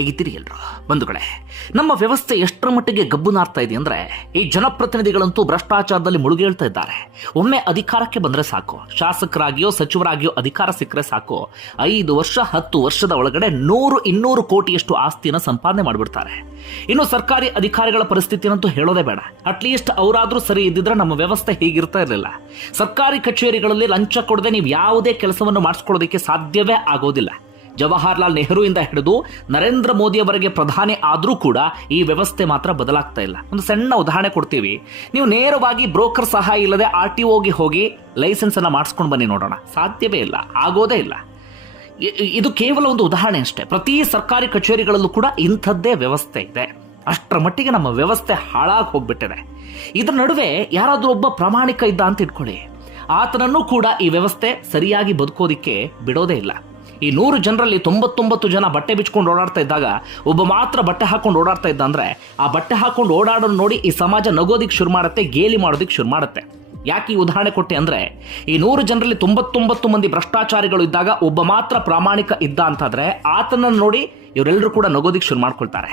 ಹೇಗಿದ್ದೀರಿ ಎಲ್ರು? ಬಂಧುಗಳೇ, ನಮ್ಮ ವ್ಯವಸ್ಥೆ ಎಷ್ಟರ ಮಟ್ಟಿಗೆ ಗಬ್ಬು ನಾರ್ತಾ ಇದೆ ಅಂದ್ರೆ ಈ ಜನಪ್ರತಿನಿಧಿಗಳಂತೂ ಭ್ರಷ್ಟಾಚಾರದಲ್ಲಿ ಮುಳುಗೇಳ್ತಾ ಇದ್ದಾರೆ. ಒಮ್ಮೆ ಅಧಿಕಾರಕ್ಕೆ ಬಂದ್ರೆ ಸಾಕು. ಶಾಸಕರಾಗಿಯೋ, ಸಚಿವರಾಗಿಯೋ ಅಧಿಕಾರ ಸಿಕ್ಕರೆ ಸಾಕು. ಐದು ವರ್ಷ, ಹತ್ತು ವರ್ಷದ ಒಳಗಡೆ ನೂರು, ಇನ್ನೂರು ಕೋಟಿಯಷ್ಟು ಆಸ್ತಿಯನ್ನು ಸಂಪಾದನೆ ಮಾಡಿಬಿಡ್ತಾರೆ. ಇನ್ನು ಸರ್ಕಾರಿ ಅಧಿಕಾರಿಗಳ ಪರಿಸ್ಥಿತಿನಂತೂ ಹೇಳೋದೇ ಬೇಡ. ಅಟ್ಲೀಸ್ಟ್ ಅವರಾದ್ರೂ ಸರಿ ಇದ್ದಿದ್ರೆ ನಮ್ಮ ವ್ಯವಸ್ಥೆ ಹೀಗಿರ್ತಾ ಇರಲಿಲ್ಲ. ಸರ್ಕಾರಿ ಕಚೇರಿಗಳಲ್ಲಿ ಲಂಚ ಕೊಡದೆ ನೀವು ಯಾವುದೇ ಕೆಲಸವನ್ನು ಮಾಡಿಸ್ಕೊಳ್ಳೋದಕ್ಕೆ ಸಾಧ್ಯವೇ ಆಗೋದಿಲ್ಲ. ಜವಾಹರ್ಲಾಲ್ ನೆಹರು ಇಂದ ಹಿಡಿದು ನರೇಂದ್ರ ಮೋದಿಯವರೆಗೆ ಪ್ರಧಾನಿ ಆದರೂ ಕೂಡ ಈ ವ್ಯವಸ್ಥೆ ಮಾತ್ರ ಬದಲಾಗ್ತಾ ಇಲ್ಲ. ಒಂದು ಸಣ್ಣ ಉದಾಹರಣೆ ಕೊಡ್ತೀವಿ. ನೀವು ನೇರವಾಗಿ ಬ್ರೋಕರ್ ಸಹಾಯ ಇಲ್ಲದೆ ಆರ್ ಟಿ ಒಗೆ ಹೋಗಿ ಲೈಸೆನ್ಸ್ ಅನ್ನ ಮಾಡಿಸ್ಕೊಂಡು ಬನ್ನಿ ನೋಡೋಣ. ಸಾಧ್ಯವೇ ಇಲ್ಲ. ಆಗೋದೇ ಇಲ್ಲ. ಇದು ಕೇವಲ ಒಂದು ಉದಾಹರಣೆ ಅಷ್ಟೇ. ಪ್ರತಿ ಸರ್ಕಾರಿ ಕಚೇರಿಗಳಲ್ಲೂ ಕೂಡ ಇಂಥದ್ದೇ ವ್ಯವಸ್ಥೆ ಇದೆ. ಅಷ್ಟರ ಮಟ್ಟಿಗೆ ನಮ್ಮ ವ್ಯವಸ್ಥೆ ಹಾಳಾಗಿ ಹೋಗ್ಬಿಟ್ಟಿದೆ. ಇದರ ನಡುವೆ ಯಾರಾದರೂ ಒಬ್ಬ ಪ್ರಾಮಾಣಿಕ ಇದ್ದ ಅಂತ ಇಟ್ಕೊಳ್ಳಿ. ಆತನನ್ನು ಕೂಡ ಈ ವ್ಯವಸ್ಥೆ ಸರಿಯಾಗಿ ಬದುಕೋದಿಕ್ಕೆ ಬಿಡೋದೇ ಇಲ್ಲ. ಈ ನೂರು ಜನರಲ್ಲಿ ತೊಂಬತ್ತೊಂಬತ್ತು ಜನ ಬಟ್ಟೆ ಬಿಚ್ಕೊಂಡು ಓಡಾಡ್ತಾ ಇದ್ದಾಗ ಒಬ್ಬ ಮಾತ್ರ ಬಟ್ಟೆ ಹಾಕೊಂಡು ಓಡಾಡ್ತಾ ಇದ್ದ ಅಂದರೆ ಆ ಬಟ್ಟೆ ಹಾಕೊಂಡು ಓಡಾಡೋದು ನೋಡಿ ಈ ಸಮಾಜ ನಗೋದಿಕ್ಕೆ ಶುರು ಮಾಡುತ್ತೆ, ಗೇಲಿ ಮಾಡೋದಕ್ಕೆ ಶುರು ಮಾಡುತ್ತೆ. ಯಾಕೆ ಈ ಉದಾಹರಣೆ ಕೊಟ್ಟೆ ಅಂದ್ರೆ ಈ ನೂರು ಜನರಲ್ಲಿ ತೊಂಬತ್ತೊಂಬತ್ತು ಮಂದಿ ಭ್ರಷ್ಟಾಚಾರಿಗಳು ಇದ್ದಾಗ ಒಬ್ಬ ಮಾತ್ರ ಪ್ರಾಮಾಣಿಕ ಇದ್ದ ಅಂತಾದ್ರೆ ಆತನನ್ನು ನೋಡಿ ಇವರೆಲ್ಲರೂ ಕೂಡ ನಗೋದಿಕ್ ಶುರು ಮಾಡ್ಕೊಳ್ತಾರೆ.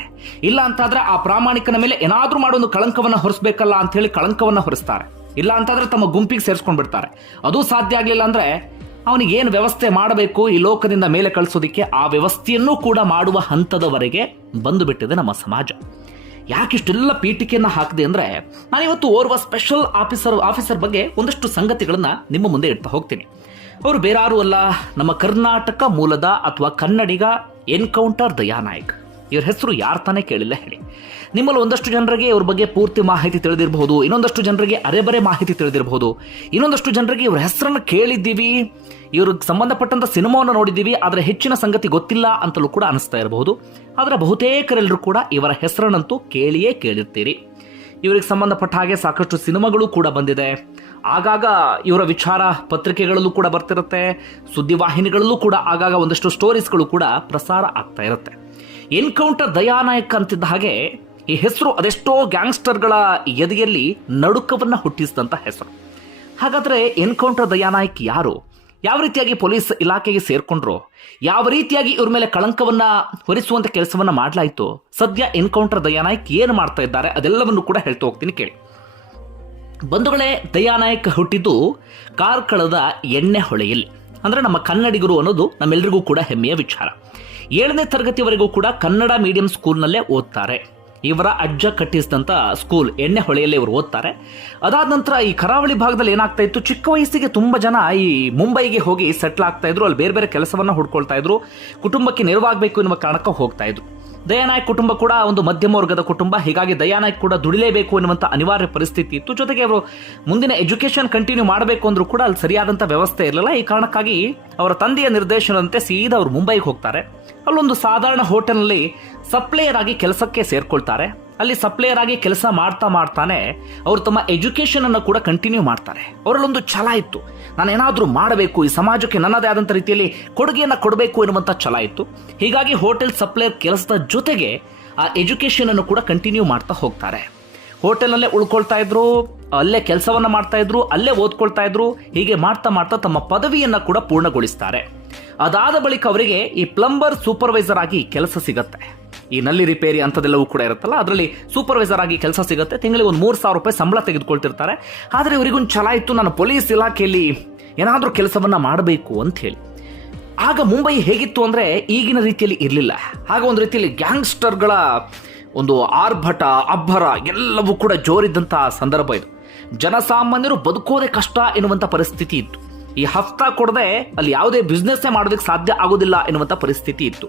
ಇಲ್ಲ ಅಂತಾದ್ರೆ ಆ ಪ್ರಾಮಾಣಿಕನ ಮೇಲೆ ಏನಾದರೂ ಮಾಡೋ ಒಂದು ಕಳಂಕವನ್ನ ಹೊರಿಸ್ಬೇಕಲ್ಲ ಅಂತ ಹೇಳಿ ಕಳಂಕವನ್ನ ಹೊರಿಸ್ತಾರೆ. ಇಲ್ಲ ಅಂತಾದ್ರೆ ತಮ್ಮ ಗುಂಪಿಗೆ ಸೇರಿಸ್ಕೊಂಡು ಬಿಡ್ತಾರೆ ಅದು ಸಾಧ್ಯ ಆಗಲಿಲ್ಲ ಅಂದ್ರೆ ಅವನಿಗೆ ಏನು ವ್ಯವಸ್ಥೆ ಮಾಡಬೇಕು ಈ ಲೋಕದಿಂದ ಮೇಲೆ ಕಳಿಸೋದಿಕ್ಕೆ ಆ ವ್ಯವಸ್ಥೆಯನ್ನು ಕೂಡ ಮಾಡುವ ಹಂತದವರೆಗೆ ಬಂದು ಬಿಟ್ಟಿದೆ ನಮ್ಮ ಸಮಾಜ. ಯಾಕಿಷ್ಟೆಲ್ಲ ಪೀಠಿಕೆಯನ್ನು ಹಾಕಿದೆ ಅಂದರೆ ನಾನಿವತ್ತು ಓರ್ವ ಸ್ಪೆಷಲ್ ಆಫೀಸರ್ ಆಫೀಸರ್ ಬಗ್ಗೆ ಒಂದಷ್ಟು ಸಂಗತಿಗಳನ್ನು ನಿಮ್ಮ ಮುಂದೆ ಇಡ್ತಾ ಹೋಗ್ತೀನಿ. ಅವರು ಬೇರಾರು ಅಲ್ಲ, ನಮ್ಮ ಕರ್ನಾಟಕ ಮೂಲದ ಅಥವಾ ಕನ್ನಡಿಗ ಎನ್ಕೌಂಟರ್ ದಯಾನಾಯಕ್ ಇವ್ರ ಹೆಸರು ಯಾರು ತಾನೇ ಕೇಳಿಲ್ಲ ಹೇಳಿ. ನಿಮ್ಮಲ್ಲಿ ಒಂದಷ್ಟು ಜನರಿಗೆ ಇವ್ರ ಬಗ್ಗೆ ಪೂರ್ತಿ ಮಾಹಿತಿ ತಿಳಿದಿರಬಹುದು, ಇನ್ನೊಂದಷ್ಟು ಜನರಿಗೆ ಅರೆಬರೆ ಮಾಹಿತಿ ತಿಳಿದಿರಬಹುದು, ಇನ್ನೊಂದಷ್ಟು ಜನರಿಗೆ ಇವ್ರ ಹೆಸರನ್ನು ಕೇಳಿದ್ದೀವಿ. ಇವ್ರಿಗೆ ಸಂಬಂಧಪಟ್ಟಂತ ಸಿನಿಮಾವನ್ನು ನೋಡಿದ್ದೀವಿ, ಆದರೆ ಹೆಚ್ಚಿನ ಸಂಗತಿ ಗೊತ್ತಿಲ್ಲ ಅಂತಲೂ ಕೂಡ ಅನಿಸ್ತಾ ಇರಬಹುದು. ಆದರೆ ಬಹುತೇಕರೆಲ್ಲರೂ ಕೂಡ ಇವರ ಹೆಸರನ್ನಂತೂ ಕೇಳಿಯೇ ಕೇಳಿರ್ತೀರಿ. ಇವರಿಗೆ ಸಂಬಂಧಪಟ್ಟ ಹಾಗೆ ಸಾಕಷ್ಟು ಸಿನಿಮಾಗಳು ಕೂಡ ಬಂದಿದೆ. ಆಗಾಗ ಇವರ ವಿಚಾರ ಪತ್ರಿಕೆಗಳಲ್ಲೂ ಕೂಡ ಬರ್ತಿರುತ್ತೆ. ಸುದ್ದಿವಾಹಿನಿಗಳಲ್ಲೂ ಕೂಡ ಆಗಾಗ ಒಂದಷ್ಟು ಸ್ಟೋರೀಸ್ಗಳು ಕೂಡ ಪ್ರಸಾರ ಆಗ್ತಾ ಇರುತ್ತೆ. ಎನ್ಕೌಂಟರ್ ದಯಾನಾಯಕ್ ಅಂತಿದ್ದ ಹಾಗೆ ಈ ಹೆಸರು ಅದೆಷ್ಟೋ ಗ್ಯಾಂಗ್ಸ್ಟರ್ಗಳ ಎದೆಯಲ್ಲಿ ನಡುಕವನ್ನ ಹುಟ್ಟಿಸಿದಂಥ ಹೆಸರು. ಹಾಗಾದ್ರೆ ಎನ್ಕೌಂಟರ್ ದಯಾನಾಯಕ್ ಯಾರು? ಯಾವ ರೀತಿಯಾಗಿ ಪೊಲೀಸ್ ಇಲಾಖೆಗೆ ಸೇರ್ಕೊಂಡ್ರು? ಯಾವ ರೀತಿಯಾಗಿ ಇವ್ರ ಮೇಲೆ ಕಳಂಕವನ್ನ ಹೊರಿಸುವಂತ ಕೆಲಸವನ್ನ ಮಾಡಲಾಯಿತು? ಸದ್ಯ ಎನ್ಕೌಂಟರ್ ದಯಾನಾಯಕ್ ಏನು ಮಾಡ್ತಾ ಇದ್ದಾರೆ? ಅದೆಲ್ಲವನ್ನು ಕೂಡ ಹೇಳ್ತಾ ಹೋಗ್ತೀನಿ ಕೇಳಿ. ಬಂಧುಗಳೇ ದಯಾನಾಯಕ್ ಹುಟ್ಟಿದ್ದು ಕಾರ್ಕಳದ ಎಣ್ಣೆ ಹೊಳೆಯಲ್ಲಿ. ಅಂದ್ರೆ ನಮ್ಮ ಕನ್ನಡಿಗರು ಅನ್ನೋದು ನಮ್ಮೆಲ್ಲರಿಗೂ ಕೂಡ ಹೆಮ್ಮೆಯ ವಿಚಾರ. ಏಳನೇ ತರಗತಿವರೆಗೂ ಕೂಡ ಕನ್ನಡ ಮೀಡಿಯಂ ಸ್ಕೂಲ್ನಲ್ಲೇ ಓದ್ತಾರೆ. ಇವರ ಅಜ್ಜ ಕಟ್ಟಿಸಿದಂಥ ಸ್ಕೂಲ್ ಎಣ್ಣೆ ಹೊಳೆಯಲ್ಲಿ ಇವರು ಓದ್ತಾರೆ. ಅದಾದ ನಂತರ ಈ ಕರಾವಳಿ ಭಾಗದಲ್ಲಿ ಏನಾಗ್ತಾ ಇತ್ತು? ಚಿಕ್ಕ ವಯಸ್ಸಿಗೆ ತುಂಬ ಜನ ಈ ಮುಂಬೈಗೆ ಹೋಗಿ ಸೆಟ್ಲ್ ಆಗ್ತಾ ಇದ್ರು, ಅಲ್ಲಿ ಬೇರೆ ಬೇರೆ ಕೆಲಸವನ್ನು ಹುಡ್ಕೊಳ್ತಾ ಇದ್ರು, ಕುಟುಂಬಕ್ಕೆ ನೆರವಾಗಬೇಕು ಎನ್ನುವ ಕಾರಣಕ್ಕೆ ಹೋಗ್ತಾ ಇದ್ರು. ದಯಾನಾಯಕ್ ಕುಟುಂಬ ಕೂಡ ಒಂದು ಮಧ್ಯಮ ವರ್ಗದ ಕುಟುಂಬ, ಹೀಗಾಗಿ ದಯಾನಾಯಕ್ ಕೂಡ ದುಡಿಲೇಬೇಕು ಎನ್ನುವಂಥ ಅನಿವಾರ್ಯ ಪರಿಸ್ಥಿತಿ ಇತ್ತು. ಜೊತೆಗೆ ಅವರು ಮುಂದಿನ ಎಜುಕೇಷನ್ ಕಂಟಿನ್ಯೂ ಮಾಡಬೇಕು ಅಂದ್ರೂ ಕೂಡ ಅಲ್ಲಿ ಸರಿಯಾದಂಥ ವ್ಯವಸ್ಥೆ ಇರಲಿಲ್ಲ. ಈ ಕಾರಣಕ್ಕಾಗಿ ಅವರ ತಂದೆಯ ನಿರ್ದೇಶನದಂತೆ ಸೀದಾ ಅವರು ಮುಂಬೈಗೆ ಹೋಗ್ತಾರೆ. ಅಲ್ಲೊಂದು ಸಾಧಾರಣ ಹೋಟೆಲ್ನಲ್ಲಿ ಸಪ್ಲೈಯರ್ ಆಗಿ ಕೆಲಸಕ್ಕೆ ಸೇರ್ಕೊಳ್ತಾರೆ. ಅಲ್ಲಿ ಸಪ್ಲೈಯರ್ ಆಗಿ ಕೆಲಸ ಮಾಡ್ತಾ ಮಾಡ್ತಾನೆ ಅವರು ತಮ್ಮ ಎಜುಕೇಶನ್ ಅನ್ನು ಕೂಡ ಕಂಟಿನ್ಯೂ ಮಾಡ್ತಾರೆ. ಅವರಲ್ಲೊಂದು ಛಲ ಇತ್ತು. ನಾನು ಏನಾದರೂ ಮಾಡಬೇಕು, ಈ ಸಮಾಜಕ್ಕೆ ನನ್ನದೇ ಆದಂಥ ರೀತಿಯಲ್ಲಿ ಕೊಡುಗೆಯನ್ನು ಕೊಡಬೇಕು ಎನ್ನುವಂಥ ಛಲ ಇತ್ತು. ಹೀಗಾಗಿ ಹೋಟೆಲ್ ಸಪ್ಲೈಯರ್ ಕೆಲಸದ ಜೊತೆಗೆ ಆ ಎಜುಕೇಶನ್ ಅನ್ನು ಕೂಡ ಕಂಟಿನ್ಯೂ ಮಾಡ್ತಾ ಹೋಗ್ತಾರೆ. ಹೋಟೆಲ್ನಲ್ಲೇ ಉಳ್ಕೊಳ್ತಾ ಇದ್ರು, ಅಲ್ಲೇ ಕೆಲಸವನ್ನು ಮಾಡ್ತಾ ಇದ್ರು, ಅಲ್ಲೇ ಓದ್ಕೊಳ್ತಾ ಇದ್ರು, ಹೀಗೆ ಮಾಡ್ತಾ ಮಾಡ್ತಾ ತಮ್ಮ ಪದವಿಯನ್ನು ಕೂಡ ಪೂರ್ಣಗೊಳಿಸ್ತಾರೆ. ಅದಾದ ಬಳಿಕ ಅವರಿಗೆ ಈ ಪ್ಲಂಬರ್ ಸೂಪರ್ವೈಸರ್ ಆಗಿ ಕೆಲಸ ಸಿಗತ್ತೆ. ಈ ನಲ್ಲಿ ರಿಪೇರಿ ಅಂಥದ್ದೆಲ್ಲವೂ ಕೂಡ ಇರುತ್ತಲ್ಲ, ಅದರಲ್ಲಿ ಸೂಪರ್ವೈಸರ್ ಆಗಿ ಕೆಲಸ ಸಿಗುತ್ತೆ. ತಿಂಗಳಿಗೆ ಒಂದು ಮೂರು ಸಾವಿರ ರೂಪಾಯಿ ಸಂಬಳ ತೆಗೆದುಕೊಳ್ತಿರ್ತಾರೆ. ಆದರೆ ಇವರಿಗೊಂದು ಛಲ ಇತ್ತು, ನಾನು ಪೊಲೀಸ್ ಇಲಾಖೆಯಲ್ಲಿ ಏನಾದರೂ ಕೆಲಸವನ್ನ ಮಾಡಬೇಕು ಅಂತ ಹೇಳಿ. ಆಗ ಮುಂಬೈ ಹೇಗಿತ್ತು ಅಂದ್ರೆ ಈಗಿನ ರೀತಿಯಲ್ಲಿ ಇರಲಿಲ್ಲ. ಆಗ ಒಂದು ರೀತಿಯಲ್ಲಿ ಗ್ಯಾಂಗ್ಸ್ಟರ್ಗಳ ಒಂದು ಆರ್ಭಟ, ಅಬ್ಬರ ಎಲ್ಲವೂ ಕೂಡ ಜೋರಿದ್ದಂಥ ಸಂದರ್ಭ ಇದು. ಜನಸಾಮಾನ್ಯರು ಬದುಕೋದೇ ಕಷ್ಟ ಎನ್ನುವಂಥ ಪರಿಸ್ಥಿತಿ ಇತ್ತು. ಈ ಹಫ್ತಾ ಕೊಡದೆ ಅಲ್ಲಿ ಯಾವುದೇ ಬಿಸ್ನೆಸ್ಸೇ ಮಾಡೋದಕ್ಕೆ ಸಾಧ್ಯ ಆಗೋದಿಲ್ಲ ಎನ್ನುವಂಥ ಪರಿಸ್ಥಿತಿ ಇತ್ತು.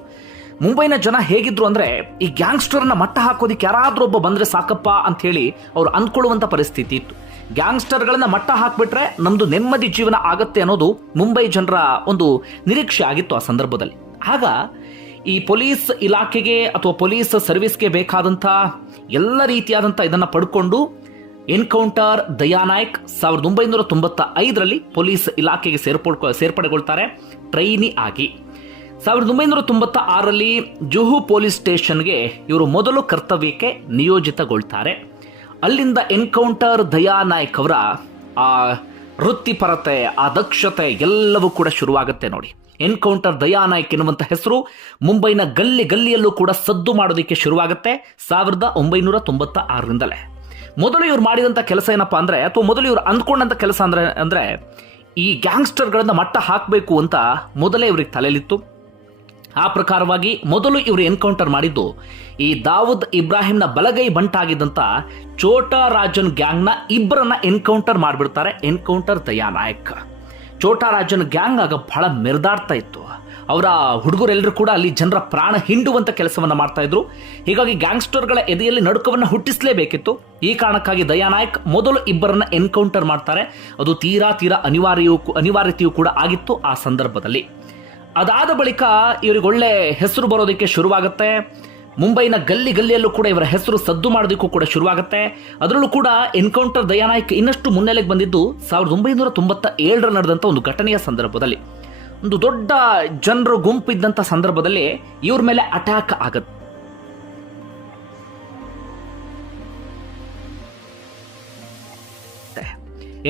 ಮುಂಬೈನ ಜನ ಹೇಗಿದ್ರು ಅಂದ್ರೆ, ಈ ಗ್ಯಾಂಗ್ಸ್ಟರ್ನ ಮಟ್ಟ ಹಾಕೋದಿಕ್ಕೆ ಯಾರಾದರೂ ಒಬ್ಬ ಬಂದ್ರೆ ಸಾಕಪ್ಪ ಅಂತ ಹೇಳಿ ಅವ್ರು ಅಂದ್ಕೊಳ್ಳುವಂಥ ಪರಿಸ್ಥಿತಿ ಇತ್ತು. ಗ್ಯಾಂಗ್ಸ್ಟರ್ಗಳನ್ನು ಮಟ್ಟ ಹಾಕಿಬಿಟ್ರೆ ನಮ್ದು ನೆಮ್ಮದಿ ಜೀವನ ಆಗತ್ತೆ ಅನ್ನೋದು ಮುಂಬೈ ಜನರ ಒಂದು ನಿರೀಕ್ಷೆ ಆಗಿತ್ತು ಆ ಸಂದರ್ಭದಲ್ಲಿ. ಆಗ ಈ ಪೊಲೀಸ್ ಇಲಾಖೆಗೆ ಅಥವಾ ಪೊಲೀಸ್ ಸರ್ವಿಸ್ಗೆ ಬೇಕಾದಂಥ ಎಲ್ಲ ರೀತಿಯಾದಂಥ ಇದನ್ನ ಪಡ್ಕೊಂಡು ಎನ್ಕೌಂಟರ್ ದಯಾನಾಯಕ್ ಸಾವಿರದ ಒಂಬೈನೂರ ತೊಂಬತ್ತ ಐದರಲ್ಲಿ ಪೊಲೀಸ್ ಇಲಾಖೆಗೆ ಸೇರ್ಪಡ್ಕೊ ಸೇರ್ಪಡೆಗೊಳ್ತಾರೆ, ಟ್ರೈನಿ ಆಗಿ. ಸಾವಿರದ ಒಂಬೈನೂರ ತೊಂಬತ್ತ ಆರರಲ್ಲಿ ಜುಹು ಪೊಲೀಸ್ ಸ್ಟೇಷನ್ಗೆ ಇವರು ಮೊದಲು ಕರ್ತವ್ಯಕ್ಕೆ ನಿಯೋಜಿತಗೊಳ್ತಾರೆ. ಅಲ್ಲಿಂದ ಎನ್ಕೌಂಟರ್ ದಯಾನಾಯಕ್ ಅವರ ಆ ವೃತ್ತಿಪರತೆ, ಆ ದಕ್ಷತೆ ಎಲ್ಲವೂ ಕೂಡ ಶುರುವಾಗುತ್ತೆ ನೋಡಿ. ಎನ್ಕೌಂಟರ್ ದಯಾ ಎನ್ನುವಂಥ ಹೆಸರು ಮುಂಬೈನ ಗಲ್ಲಿ ಗಲ್ಲಿಯಲ್ಲೂ ಕೂಡ ಸದ್ದು ಮಾಡೋದಕ್ಕೆ ಶುರುವಾಗುತ್ತೆ, ಸಾವಿರದ ಒಂಬೈನೂರ ತೊಂಬತ್ತ ಆರರಿಂದಲೇ ಮೊದಲು ಇವ್ರು ಮಾಡಿದಂಥ ಕೆಲಸ ಏನಪ್ಪ ಅಂದರೆ, ಅಥವಾ ಮೊದಲು ಇವ್ರು ಅಂದ್ಕೊಂಡಂಥ ಕೆಲಸ ಅಂದರೆ ಅಂದರೆ ಈ ಗ್ಯಾಂಗ್ಸ್ಟರ್ಗಳನ್ನು ಮಟ್ಟ ಹಾಕಬೇಕು ಅಂತ ಮೊದಲೇ ಇವ್ರಿಗೆ ತಲೆಯಲ್ಲಿತ್ತು. ಆ ಪ್ರಕಾರವಾಗಿ ಮೊದಲು ಇವರು ಎನ್ಕೌಂಟರ್ ಮಾಡಿದ್ದು ಈ ದಾವೂದ್ ಇಬ್ರಾಹಿಂನ ಬಲಗೈ ಬಂಟಾಗಿದ್ದಂಥ ಚೋಟಾ ರಾಜನ್ ಗ್ಯಾಂಗ್ನ ಇಬ್ಬರನ್ನ ಎನ್ಕೌಂಟರ್ ಮಾಡಿಬಿಡ್ತಾರೆ, ಎನ್ಕೌಂಟರ್ ದಯಾನಾಯಕ್. ಚೋಟಾ ರಾಜನ್ ಗ್ಯಾಂಗ್ ಆಗ ಬಹಳ ಮೆರೆದಾಡ್ತಾ ಇತ್ತು. ಅವರ ಹುಡುಗರೆಲ್ಲರೂ ಕೂಡ ಅಲ್ಲಿ ಜನರ ಪ್ರಾಣ ಹಿಂಡುವಂಥ ಕೆಲಸವನ್ನು ಮಾಡ್ತಾ ಇದ್ರು. ಹೀಗಾಗಿ ಗ್ಯಾಂಗ್ಸ್ಟರ್ಗಳ ಎದೆಯಲ್ಲಿ ನಡುಕವನ್ನು ಹುಟ್ಟಿಸಲೇಬೇಕಿತ್ತು. ಈ ಕಾರಣಕ್ಕಾಗಿ ದಯಾ ನಾಯಕ್ ಮೊದಲು ಇಬ್ಬರನ್ನ ಎನ್ಕೌಂಟರ್ ಮಾಡ್ತಾರೆ. ಅದು ತೀರಾ ತೀರಾ ಅನಿವಾರ್ಯವೂ ಅನಿವಾರ್ಯತೆಯೂ ಕೂಡ ಆಗಿತ್ತು ಆ ಸಂದರ್ಭದಲ್ಲಿ. ಅದಾದ ಬಳಿಕ ಇವರಿಗೆ ಒಳ್ಳೆ ಹೆಸರು ಬರೋದಕ್ಕೆ ಶುರುವಾಗುತ್ತೆ. ಮುಂಬೈನ ಗಲ್ಲಿ ಗಲ್ಲಿಯಲ್ಲೂ ಕೂಡ ಇವರ ಹೆಸರು ಸದ್ದು ಮಾಡೋದಕ್ಕೂ ಕೂಡ ಶುರುವಾಗುತ್ತೆ. ಅದರಲ್ಲೂ ಕೂಡ ಎನ್ಕೌಂಟರ್ ದಯಾನಾಯಕ್ ಇನ್ನಷ್ಟು ಮುನ್ನೆಲೆಗೆ ಬಂದಿದ್ದು ಸಾವಿರದ ಒಂಬೈನೂರ ತೊಂಬತ್ತ ಏಳರ ನಡೆದಂಥ ಒಂದು ಘಟನೆಯ ಸಂದರ್ಭದಲ್ಲಿ. ಒಂದು ದೊಡ್ಡ ಜನರು ಗುಂಪಿದ್ದಂಥ ಸಂದರ್ಭದಲ್ಲಿ ಇವ್ರ ಮೇಲೆ ಅಟ್ಯಾಕ್ ಆಗತ್ತೆ.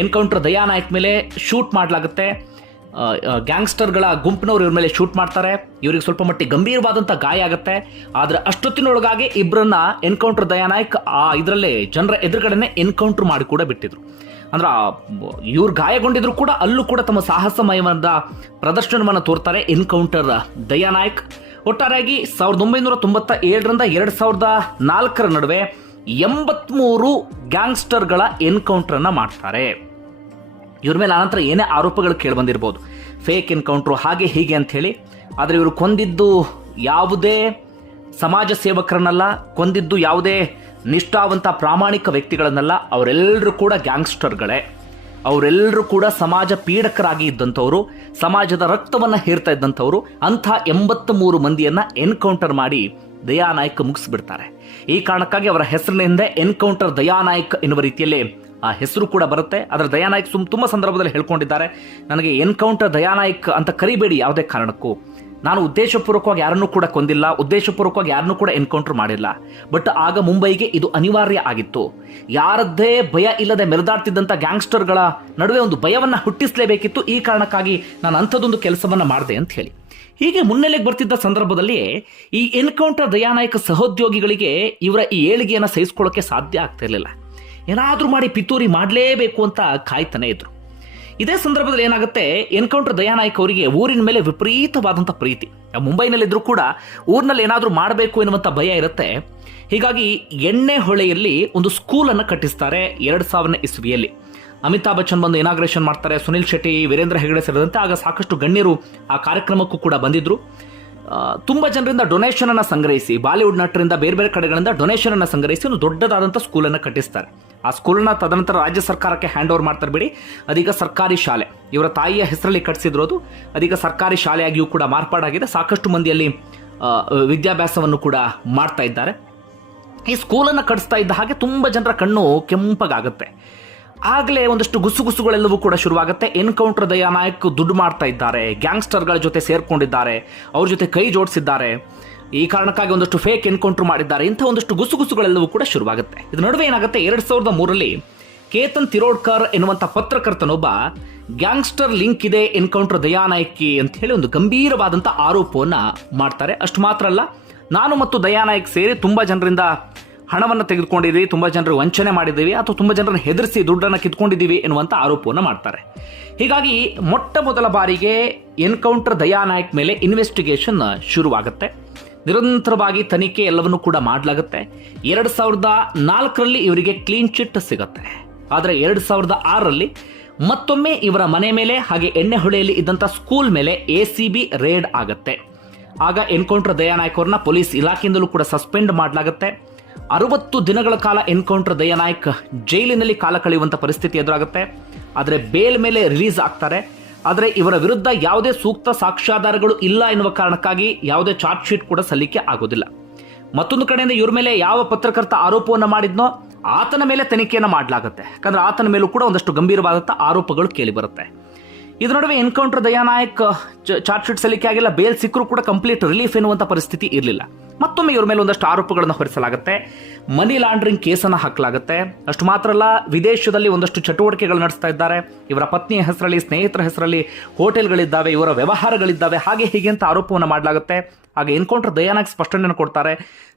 ಎನ್ಕೌಂಟರ್ ದಯಾನಾಯಕ್ ಮೇಲೆ ಶೂಟ್ ಮಾಡಲಾಗುತ್ತೆ. ಗ್ಯಾಂಗ್ಸ್ಟರ್ಗಳ ಗುಂಪಿನವರು ಇವ್ರ ಮೇಲೆ ಶೂಟ್ ಮಾಡ್ತಾರೆ. ಇವ್ರಿಗೆ ಸ್ವಲ್ಪ ಮಟ್ಟಿಗೆ ಗಂಭೀರವಾದಂಥ ಗಾಯ ಆಗುತ್ತೆ. ಆದರೆ ಅಷ್ಟೊತ್ತಿನೊಳಗಾಗಿ ಇಬ್ಬರನ್ನ ಎನ್ಕೌಂಟರ್ ದಯಾನಾಯಕ್ ಆ, ಇದರಲ್ಲಿ ಜನರ ಎದುರುಗಡೆನೆ ಎನ್ಕೌಂಟರ್ ಮಾಡಿ ಕೂಡ ಬಿಟ್ಟಿದ್ರು. ಅಂದ್ರೆ ಇವ್ರು ಗಾಯಗೊಂಡಿದ್ರು ಕೂಡ ಅಲ್ಲೂ ಕೂಡ ತಮ್ಮ ಸಾಹಸಮಯವಾದ ಪ್ರದರ್ಶನವನ್ನು ತೋರ್ತಾರೆ ಎನ್ಕೌಂಟರ್ ದಯಾನಾಯಕ್ ಒಟ್ಟಾರೆಯಾಗಿ ಸಾವಿರದ ಒಂಬೈನೂರ ತೊಂಬತ್ತ ಏಳರಿಂದ ಎರಡು ಸಾವಿರದ ನಾಲ್ಕರ ನಡುವೆ ಎಂಬತ್ಮೂರು ಗ್ಯಾಂಗ್ಸ್ಟರ್ಗಳ ಎನ್ಕೌಂಟರ್ ಅನ್ನ ಮಾಡ್ತಾರೆ. ಇವ್ರ ಮೇಲೆ ಆನಂತರ ಏನೇ ಆರೋಪಗಳು ಕೇಳಿಬಂದಿರ್ಬೋದು ಫೇಕ್ ಎನ್ಕೌಂಟ್ರು ಹಾಗೆ ಹೀಗೆ ಅಂತ ಹೇಳಿ. ಆದರೆ ಇವರು ಕೊಂದಿದ್ದು ಯಾವುದೇ ಸಮಾಜ ಸೇವಕರನ್ನಲ್ಲ, ಕೊಂದಿದ್ದು ಯಾವುದೇ ನಿಷ್ಠಾವಂತ ಪ್ರಾಮಾಣಿಕ ವ್ಯಕ್ತಿಗಳನ್ನೆಲ್ಲ, ಅವರೆಲ್ಲರೂ ಕೂಡ ಗ್ಯಾಂಗ್ಸ್ಟರ್ಗಳೇ. ಅವರೆಲ್ಲರೂ ಕೂಡ ಸಮಾಜ ಪೀಡಕರಾಗಿ ಇದ್ದಂಥವರು, ಸಮಾಜದ ರಕ್ತವನ್ನು ಹೇರ್ತಾ ಇದ್ದಂಥವರು, ಅಂಥ ಎಂಬತ್ತ ಮೂರು ಮಂದಿಯನ್ನು ಎನ್ಕೌಂಟರ್ ಮಾಡಿ ದಯಾನಾಯ್ಕ ಮುಗಿಸ್ಬಿಡ್ತಾರೆ. ಈ ಕಾರಣಕ್ಕಾಗಿ ಅವರ ಹೆಸರಿನಿಂದ ಎನ್ಕೌಂಟರ್ ದಯಾನಾಯಕ್ ಎನ್ನುವ ರೀತಿಯಲ್ಲಿ ಆ ಹೆಸರು ಕೂಡ ಬರುತ್ತೆ. ಅದರ ದಯಾನಾಯ್ಕ ಸುಮ್ ತುಂಬ ಸಂದರ್ಭದಲ್ಲಿ ಹೇಳ್ಕೊಂಡಿದ್ದಾರೆ. ನನಗೆ ಎನ್ಕೌಂಟರ್ ದಯಾನಾಯಕ್ ಅಂತ ಕರಿಬೇಡಿ ಯಾವುದೇ ಕಾರಣಕ್ಕೂ. ನಾನು ಉದ್ದೇಶಪೂರ್ವಕವಾಗಿ ಯಾರನ್ನೂ ಕೂಡ ಕೊಂದಿಲ್ಲ, ಉದ್ದೇಶಪೂರ್ವಕವಾಗಿ ಯಾರನ್ನೂ ಕೂಡ ಎನ್ಕೌಂಟರ್ ಮಾಡಿಲ್ಲ. ಬಟ್ ಆಗ ಮುಂಬೈಗೆ ಇದು ಅನಿವಾರ್ಯ ಆಗಿತ್ತು. ಯಾರದ್ದೇ ಭಯ ಇಲ್ಲದೆ ಮೆರೆದಾಡ್ತಿದ್ದಂಥ ಗ್ಯಾಂಗ್ಸ್ಟರ್ಗಳ ನಡುವೆ ಒಂದು ಭಯವನ್ನು ಹುಟ್ಟಿಸಲೇಬೇಕಿತ್ತು. ಈ ಕಾರಣಕ್ಕಾಗಿ ನಾನು ಅಂಥದ್ದೊಂದು ಕೆಲಸವನ್ನು ಮಾಡಿದೆ ಅಂತ ಹೇಳಿ. ಹೀಗೆ ಮುನ್ನೆಲೆಗೆ ಬರ್ತಿದ್ದ ಸಂದರ್ಭದಲ್ಲಿ ಈ ಎನ್ಕೌಂಟರ್ ದಯಾನಾಯಕ ಸಹೋದ್ಯೋಗಿಗಳಿಗೆ ಇವರ ಈ ಏಳಿಗೆಯನ್ನು ಸಹಿಸ್ಕೊಳ್ಳೋಕ್ಕೆ ಸಾಧ್ಯ ಆಗ್ತಿರಲಿಲ್ಲ ಏನಾದರೂ ಮಾಡಿ ಪಿತೂರಿ ಮಾಡಲೇಬೇಕು ಅಂತ ಕಾಯ್ತಾನೆ ಇದ್ರು. ಇದೇ ಸಂದರ್ಭದಲ್ಲಿ ಏನಾಗುತ್ತೆ? ಎನ್ಕೌಂಟರ್ ದಯಾನಾಯಕ್ ಅವರಿಗೆ ಊರಿನ ಮೇಲೆ ವಿಪರೀತವಾದಂಥ ಪ್ರೀತಿ. ಮುಂಬೈನಲ್ಲಿದ್ದರೂ ಕೂಡ ಊರಿನಲ್ಲಿ ಏನಾದರೂ ಮಾಡಬೇಕು ಎನ್ನುವಂಥ ಭಯ ಇರುತ್ತೆ. ಹೀಗಾಗಿ ಎಣ್ಣೆ ಹೊಳೆಯಲ್ಲಿ ಒಂದು ಸ್ಕೂಲನ್ನು ಕಟ್ಟಿಸ್ತಾರೆ ಎರಡು ಸಾವಿರನೇ ಇಸ್ವಿಯಲ್ಲಿ. ಅಮಿತಾಬ್ ಬಚ್ಚನ್ ಬಂದು ಇನಾಗ್ರೇಷನ್ ಮಾಡ್ತಾರೆ, ಸುನಿಲ್ ಶೆಟ್ಟಿ, ವೀರೇಂದ್ರ ಹೆಗಡೆ ಸೇರಿದಂತೆ, ಆಗ ಸಾಕಷ್ಟು ಗಣ್ಯರು ಆ ಕಾರ್ಯಕ್ರಮಕ್ಕೂ ಕೂಡ ಬಂದಿದ್ರು. ತುಂಬ ಜನರಿಂದ ಡೊನೇಷನ್ ಅನ್ನ ಸಂಗ್ರಹಿಸಿ ಬಾಲಿವುಡ್ ನಟರಿಂದ ಬೇರೆ ಬೇರೆ ಕಡೆಗಳಿಂದ ಡೊನೇಷನ್ ಅನ್ನ ಸಂಗ್ರಹಿಸಿ ಒಂದು ದೊಡ್ಡದಾದಂಥ ಸ್ಕೂಲನ್ನು ಕಟ್ಟಿಸ್ತಾರೆ. ಆ ಸ್ಕೂಲನ್ನ ತದನಂತರ ರಾಜ್ಯ ಸರ್ಕಾರಕ್ಕೆ ಹ್ಯಾಂಡ್ ಓವರ್ ಮಾಡ್ತಾರೆ ಬಿಡಿ. ಅದೀಗ ಸರ್ಕಾರಿ ಶಾಲೆ, ಇವರ ತಾಯಿಯ ಹೆಸರಲ್ಲಿ ಕಟ್ಟಿಸಿದ್ರು ಅದು. ಅದೀಗ ಸರ್ಕಾರಿ ಶಾಲೆಯಾಗಿಯೂ ಕೂಡ ಮಾರ್ಪಾಡಾಗಿದೆ. ಸಾಕಷ್ಟು ಮಂದಿಯಲ್ಲಿ ವಿದ್ಯಾಭ್ಯಾಸವನ್ನು ಕೂಡ ಮಾಡ್ತಾ ಇದ್ದಾರೆ. ಈ ಸ್ಕೂಲನ್ನು ಕಟ್ಟಿಸ್ತಾ ಇದ್ದ ಹಾಗೆ ತುಂಬ ಜನರ ಕಣ್ಣು ಕೆಂಪಗಾಗುತ್ತೆ ಆಗಲೇ ಒಂದಷ್ಟು ಗುಸುಗುಸುಗಳೆಲ್ಲವೂ ಕೂಡ ಶುರುವಾಗುತ್ತೆ. ಎನ್ಕೌಂಟರ್ ದಯಾನಾಯಕ್ ದುಡ್ಡು ಮಾಡ್ತಾ ಇದ್ದಾರೆ. ಗ್ಯಾಂಗ್ಸ್ಟರ್ಗಳ ಜೊತೆ ಸೇರ್ಕೊಂಡಿದ್ದಾರೆ. ಅವ್ರ ಜೊತೆ ಕೈ ಜೋಡಿಸಿದ್ದಾರೆ. ಈ ಕಾರಣಕ್ಕಾಗಿ ಒಂದಷ್ಟು ಫೇಕ್ ಎನ್ಕೌಂಟರ್ ಮಾಡಿದ್ದಾರೆ. ಇಂಥ ಒಂದಷ್ಟು ಗುಸುಗುಸುಗಳೆಲ್ಲವೂ ಕೂಡ ಶುರುವಾಗುತ್ತೆ. ಇದ್ರ ನಡುವೆ ಏನಾಗುತ್ತೆ? ಎರಡು ಸಾವಿರದ ಮೂರರಲ್ಲಿ ಕೇತನ್ ತಿರೋಡ್ಕರ್ ಎನ್ನುವಂಥ ಪತ್ರಕರ್ತನೊಬ್ಬ ಗ್ಯಾಂಗ್ಸ್ಟರ್ ಲಿಂಕ್ ಇದೆ ಎನ್ಕೌಂಟರ್ ದಯಾನಾಯಕಿ ಅಂತ ಹೇಳಿ ಒಂದು ಗಂಭೀರವಾದಂಥ ಆರೋಪವನ್ನ ಮಾಡ್ತಾರೆ. ಅಷ್ಟು ಮಾತ್ರ ಅಲ್ಲ, ನಾನು ಮತ್ತು ದಯಾನಾಯಕ್ ಸೇರಿ ತುಂಬಾ ಜನರಿಂದ ಹಣವನ್ನು ತೆಗೆದುಕೊಂಡಿದ್ದೀವಿ, ತುಂಬಾ ಜನರು ವಂಚನೆ ಮಾಡಿದ್ದೀವಿ ಅಥವಾ ತುಂಬಾ ಜನರನ್ನು ಹೆದರಿಸಿ ದುಡ್ಡನ್ನು ಕಿತ್ಕೊಂಡಿದ್ದೀವಿ ಎನ್ನುವಂಥ ಆರೋಪವನ್ನು ಮಾಡ್ತಾರೆ. ಹೀಗಾಗಿ ಮೊಟ್ಟ ಮೊದಲ ಬಾರಿಗೆ ಎನ್ಕೌಂಟರ್ ದಯಾನಾಯಕ್ ಮೇಲೆ ಇನ್ವೆಸ್ಟಿಗೇಷನ್ ಶುರುವಾಗುತ್ತೆ. ನಿರಂತರವಾಗಿ ತನಿಖೆ ಎಲ್ಲವನ್ನೂ ಕೂಡ ಮಾಡಲಾಗುತ್ತೆ. ಎರಡು ಸಾವಿರದ ನಾಲ್ಕರಲ್ಲಿ ಇವರಿಗೆ ಕ್ಲೀನ್ ಚಿಟ್ ಸಿಗುತ್ತೆ. ಆದರೆ ಎರಡು ಸಾವಿರದ ಆರರಲ್ಲಿ ಮತ್ತೊಮ್ಮೆ ಇವರ ಮನೆ ಮೇಲೆ ಹಾಗೆ ಎಣ್ಣೆ ಹೊಳೆಯಲ್ಲಿ ಇದ್ದಂಥ ಸ್ಕೂಲ್ ಮೇಲೆ ಎ ಸಿ ಬಿ ರೇಡ್ ಆಗುತ್ತೆ. ಆಗ ಎನ್ಕೌಂಟರ್ ದಯಾನಾಯಕ್ ಅವ್ರನ್ನ ಪೊಲೀಸ್ ಇಲಾಖೆಯಿಂದಲೂ ಕೂಡ ಸಸ್ಪೆಂಡ್ ಮಾಡಲಾಗುತ್ತೆ. ಅರವತ್ತು ದಿನಗಳ ಕಾಲ ಎನ್ಕೌಂಟರ್ ದಯಾನಾಯಕ್ ಜೈಲಿನಲ್ಲಿ ಕಾಲ ಕಳೆಯುವಂತ ಪರಿಸ್ಥಿತಿ ಎದುರಾಗುತ್ತೆ. ಆದರೆ ಬೇಲ್ ಮೇಲೆ ರಿಲೀಸ್ ಆಗ್ತಾರೆ. ಆದರೆ ಇವರ ವಿರುದ್ಧ ಯಾವುದೇ ಸೂಕ್ತ ಸಾಕ್ಷ್ಯಾಧಾರಗಳು ಇಲ್ಲ ಎನ್ನುವ ಕಾರಣಕ್ಕಾಗಿ ಯಾವುದೇ ಚಾರ್ಜ್ ಶೀಟ್ ಕೂಡ ಸಲ್ಲಿಕೆ ಆಗೋದಿಲ್ಲ. ಮತ್ತೊಂದು ಕಡೆಯಿಂದ ಇವ್ರ ಮೇಲೆ ಯಾವ ಪತ್ರಕರ್ತ ಆರೋಪವನ್ನು ಮಾಡಿದ್ನೋ ಆತನ ಮೇಲೆ ತನಿಖೆಯನ್ನು ಮಾಡಲಾಗುತ್ತೆ. ಯಾಕಂದ್ರೆ ಆತನ ಮೇಲೂ ಕೂಡ ಒಂದಷ್ಟು ಗಂಭೀರವಾದಂಥ ಆರೋಪಗಳು ಕೇಳಿ ಬರುತ್ತೆ. ಇದ್ರ ನಡುವೆ ಎನ್ಕೌಂಟರ್ ದಯಾನಾಯಕ್ ಚಾರ್ಜ್ ಶೀಟ್ ಸಲ್ಲಿಕೆ ಆಗಿಲ್ಲ. ಬೇಲ್ ಸಿಕ್ಕರೂ ಕೂಡ ಕಂಪ್ಲೀಟ್ ರಿಲೀಫ್ ಎನ್ನುವಂತ ಪರಿಸ್ಥಿತಿ ಇರಲಿಲ್ಲ. ಮತ್ತೊಮ್ಮೆ ಇವ್ರ ಮೇಲೆ ಒಂದಷ್ಟು ಆರೋಪಗಳನ್ನು ಹೊರಿಸಲಾಗುತ್ತೆ. ಮನಿ ಲಾಂಡ್ರಿಂಗ್ ಕೇಸನ್ನು ಹಾಕಲಾಗುತ್ತೆ. ಅಷ್ಟು ಮಾತ್ರ ಅಲ್ಲ, ವಿದೇಶದಲ್ಲಿ ಒಂದಷ್ಟು ಚಟುವಟಿಕೆಗಳು ನಡೆಸ್ತಾ ಇದ್ದಾರೆ. ಇವರ ಪತ್ನಿಯ ಹೆಸರಲ್ಲಿ, ಸ್ನೇಹಿತರ ಹೆಸರಲ್ಲಿ ಹೋಟೆಲ್ಗಳಿದ್ದಾವೆ, ಇವರ ವ್ಯವಹಾರಗಳಿದ್ದಾವೆ. ಹಾಗೆ ಹೀಗೆ ಅಂತ ಆರೋಪವನ್ನು ಮಾಡಲಾಗುತ್ತೆ. ಹಾಗೆ ಎನ್ಕೌಂಟರ್ ದಯಾನಾಯಕ್ ಸ್ಪಷ್ಟನೆಯನ್ನು ಕೊಡ್ತಾರೆ.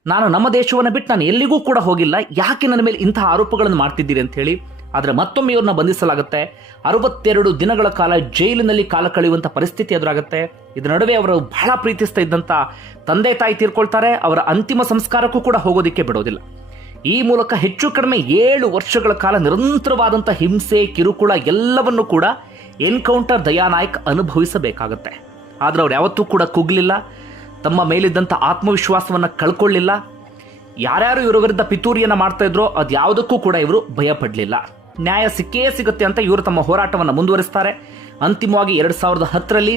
ನಾನು ನಮ್ಮ ದೇಶವನ್ನು ಬಿಟ್ಟು ನಾನು ಎಲ್ಲಿಗೂ ಕೂಡ ಹೋಗಿಲ್ಲ. ಯಾಕೆ ನನ್ನ ಮೇಲೆ ಇಂತಹ ಆರೋಪಗಳನ್ನು ಮಾಡ್ತಿದ್ದೀರಿ ಅಂತ ಹೇಳಿ ಆದರೆ ಮತ್ತೊಮ್ಮೆ ಇವ್ರನ್ನ ಬಂಧಿಸಲಾಗುತ್ತೆ. ಅರವತ್ತೆರಡು ದಿನಗಳ ಕಾಲ ಜೈಲಿನಲ್ಲಿ ಕಾಲ ಕಳೆಯುವಂಥ ಪರಿಸ್ಥಿತಿ ಎದುರಾಗುತ್ತೆ. ಇದರ ನಡುವೆ ಅವರು ಬಹಳ ಪ್ರೀತಿಸ್ತಾ ಇದ್ದಂಥ ತಂದೆ ತಾಯಿ ತೀರ್ಕೊಳ್ತಾರೆ. ಅವರ ಅಂತಿಮ ಸಂಸ್ಕಾರಕ್ಕೂ ಕೂಡ ಹೋಗೋದಿಕ್ಕೆ ಬಿಡೋದಿಲ್ಲ. ಈ ಮೂಲಕ ಹೆಚ್ಚು ಕಡಿಮೆ ಏಳು ವರ್ಷಗಳ ಕಾಲ ನಿರಂತರವಾದಂಥ ಹಿಂಸೆ, ಕಿರುಕುಳ ಎಲ್ಲವನ್ನೂ ಕೂಡ ಎನ್ಕೌಂಟರ್ ದಯಾನಾಯಕ್ ಅನುಭವಿಸಬೇಕಾಗತ್ತೆ. ಆದರೆ ಅವ್ರು ಯಾವತ್ತೂ ಕೂಡ ಕುಗ್ಲಿಲ್ಲ. ತಮ್ಮ ಮೇಲಿದ್ದಂಥ ಆತ್ಮವಿಶ್ವಾಸವನ್ನು ಕಳ್ಕೊಳ್ಳಿಲ್ಲ. ಯಾರ್ಯಾರು ಇವರ ವಿರುದ್ಧ ಪಿತೂರಿಯನ್ನು ಮಾಡ್ತಾ ಇದ್ರೋ ಅದು ಯಾವುದಕ್ಕೂ ಕೂಡ ಇವರು ಭಯ ಪಡಲಿಲ್ಲ ನ್ಯಾಯ ಸಿಕ್ಕೇ ಸಿಗುತ್ತೆ ಅಂತ ಇವರು ತಮ್ಮ ಹೋರಾಟವನ್ನು ಮುಂದುವರಿಸ್ತಾರೆ. ಅಂತಿಮವಾಗಿ ಎರಡು ಸಾವಿರದ ಹತ್ತರಲ್ಲಿ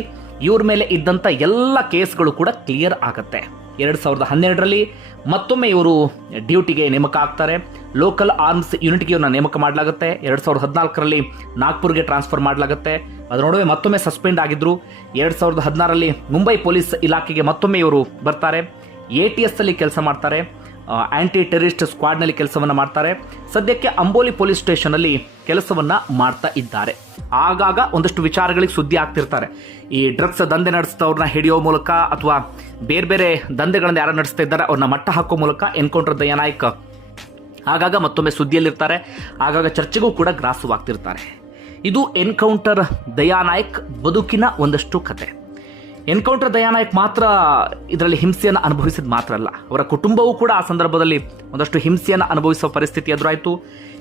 ಇವ್ರ ಮೇಲೆ ಇದ್ದಂಥ ಎಲ್ಲ ಕೇಸ್ಗಳು ಕೂಡ ಕ್ಲಿಯರ್ ಆಗತ್ತೆ. ಎರಡು ಸಾವಿರದ ಹನ್ನೆರಡರಲ್ಲಿ ಮತ್ತೊಮ್ಮೆ ಇವರು ಡ್ಯೂಟಿಗೆ ನೇಮಕ ಆಗ್ತಾರೆ. ಲೋಕಲ್ ಆರ್ಮ್ಸ್ ಯೂನಿಟ್ಗೆ ಇವ್ರನ್ನ ನೇಮಕ ಮಾಡಲಾಗುತ್ತೆ. ಎರಡು ಸಾವಿರದ ಹದಿನಾಲ್ಕರಲ್ಲಿ ನಾಗ್ಪುರ್ಗೆ ಟ್ರಾನ್ಸ್ಫರ್ ಮಾಡಲಾಗುತ್ತೆ. ಅದರ ನಡುವೆ ಮತ್ತೊಮ್ಮೆ ಸಸ್ಪೆಂಡ್ ಆಗಿದ್ರು. ಎರಡು ಸಾವಿರದ ಹದಿನಾರರಲ್ಲಿ ಮುಂಬೈ ಪೊಲೀಸ್ ಇಲಾಖೆಗೆ ಮತ್ತೊಮ್ಮೆ ಇವರು ಬರ್ತಾರೆ. ಎ ಟಿ ಎಸ್ ಅಲ್ಲಿ ಕೆಲಸ ಮಾಡ್ತಾರೆ. ಆಂಟಿ ಟೆರಿಸ್ಟ್ ಸ್ಕ್ವಾಡ್ನಲ್ಲಿ ಕೆಲಸವನ್ನು ಮಾಡ್ತಾರೆ. ಸದ್ಯಕ್ಕೆ ಅಂಬೋಲಿ ಪೊಲೀಸ್ ಸ್ಟೇಷನಲ್ಲಿ ಕೆಲಸವನ್ನು ಕೆಲಸವನ್ನ ಮಾಡ್ತಾ ಇದ್ದಾರೆ. ಆಗಾಗ ಒಂದಷ್ಟು ವಿಚಾರಗಳಿಗೆ ಸುದ್ದಿ ಆಗ್ತಿರ್ತಾರೆ. ಈ ಡ್ರಗ್ಸ್ ದಂಧೆ ನಡೆಸಿದವ್ರನ್ನ ಹಿಡಿಯೋ ಮೂಲಕ ಅಥವಾ ಬೇರೆ ಬೇರೆ ದಂಧೆಗಳನ್ನು ಯಾರು ನಡೆಸ್ತಾ ಇದ್ದಾರೆ, ಅವ್ರನ್ನ ಮಟ್ಟ ಹಾಕೋ ಮೂಲಕ ಎನ್ಕೌಂಟರ್ ದಯಾನಾಯಕ್ ಆಗಾಗ ಮತ್ತೊಮ್ಮೆ ಸುದ್ದಿಯಲ್ಲಿರ್ತಾರೆ. ಆಗಾಗ ಚರ್ಚೆಗೂ ಕೂಡ ಗ್ರಾಸವಾಗ್ತಿರ್ತಾರೆ. ಇದು ಎನ್ಕೌಂಟರ್ ದಯಾನಾಯಕ್ ಬದುಕಿನ ಒಂದಷ್ಟು ಕತೆ. ಎನ್ಕೌಂಟರ್ ದಯಾನಾಯಕ್ ಮಾತ್ರ ಇದರಲ್ಲಿ ಹಿಂಸೆಯನ್ನು ಅನುಭವಿಸಿದ ಮಾತ್ರ ಅಲ್ಲ. ಅವರ ಕುಟುಂಬವೂ ಕೂಡ ಆ ಸಂದರ್ಭದಲ್ಲಿ ಒಂದಷ್ಟು ಹಿಂಸೆಯನ್ನು ಅನುಭವಿಸುವ ಪರಿಸ್ಥಿತಿ ಎದುರಾಯಿತು.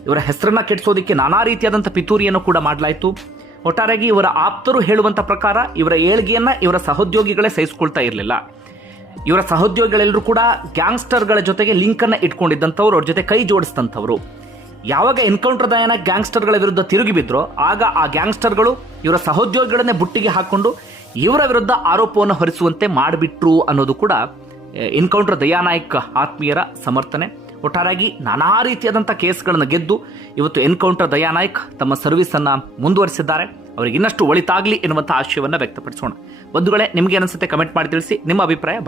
ಇವರ ಹೆಸರನ್ನ ಕೆಡಿಸೋದಕ್ಕೆ ನಾನಾ ರೀತಿಯಾದಂಥ ಪಿತೂರಿಯನ್ನು ಕೂಡ ಮಾಡಲಾಯಿತು. ಒಟ್ಟಾರೆಯಾಗಿ ಇವರ ಆಪ್ತರು ಹೇಳುವಂಥ ಪ್ರಕಾರ ಇವರ ಏಳ್ಗೆಯನ್ನು ಇವರ ಸಹೋದ್ಯೋಗಿಗಳೇ ಸಹಿಸಿಕೊಳ್ತಾ ಇರಲಿಲ್ಲ. ಇವರ ಸಹೋದ್ಯೋಗಿಗಳೆಲ್ಲರೂ ಕೂಡ ಗ್ಯಾಂಗ್ಸ್ಟರ್ಗಳ ಜೊತೆಗೆ ಲಿಂಕನ್ನು ಇಟ್ಕೊಂಡಿದ್ದಂಥವ್ರು, ಅವ್ರ ಜೊತೆ ಕೈ ಜೋಡಿಸಿದಂಥವ್ರು. ಯಾವಾಗ ಎನ್ಕೌಂಟರ್ ದಯನ ಗ್ಯಾಂಗ್ಸ್ಟರ್ಗಳ ವಿರುದ್ಧ ತಿರುಗಿ ಬಿದ್ದರೋ, ಆಗ ಆ ಗ್ಯಾಂಗ್ಸ್ಟರ್ಗಳು ಇವರ ಸಹೋದ್ಯೋಗಿಗಳನ್ನೇ ಬುಟ್ಟಿಗೆ ಹಾಕೊಂಡು ಇವರ ವಿರುದ್ಧ ಆರೋಪವನ್ನು ಹೊರಿಸುವಂತೆ ಮಾಡಿಬಿಟ್ರು ಅನ್ನೋದು ಕೂಡ ಎನ್ಕೌಂಟರ್ ದಯಾನಾಯಕ್ ಆತ್ಮೀಯರ ಸಮರ್ಥನೆ. ಒಟ್ಟಾರಾಗಿ ನಾನಾ ರೀತಿಯಾದಂಥ ಕೇಸ್ಗಳನ್ನು ಗೆದ್ದು ಇವತ್ತು ಎನ್ಕೌಂಟರ್ ದಯಾನಾಯಕ್ ತಮ್ಮ ಸರ್ವಿಸ್ ಅನ್ನ ಮುಂದುವರಿಸಿದ್ದಾರೆ. ಅವರಿಗೆ ಇನ್ನಷ್ಟು ಒಳಿತಾಗ್ಲಿ ಎನ್ನುವಂಥ ಆಶಯವನ್ನು ವ್ಯಕ್ತಪಡಿಸೋಣ. ಬಂಧುಗಳೇ, ನಿಮಗೆ ಅನಿಸುತ್ತೆ ಕಮೆಂಟ್ ಮಾಡಿ ತಿಳಿಸಿ. ನಿಮ್ಮ ಅಭಿಪ್ರಾಯ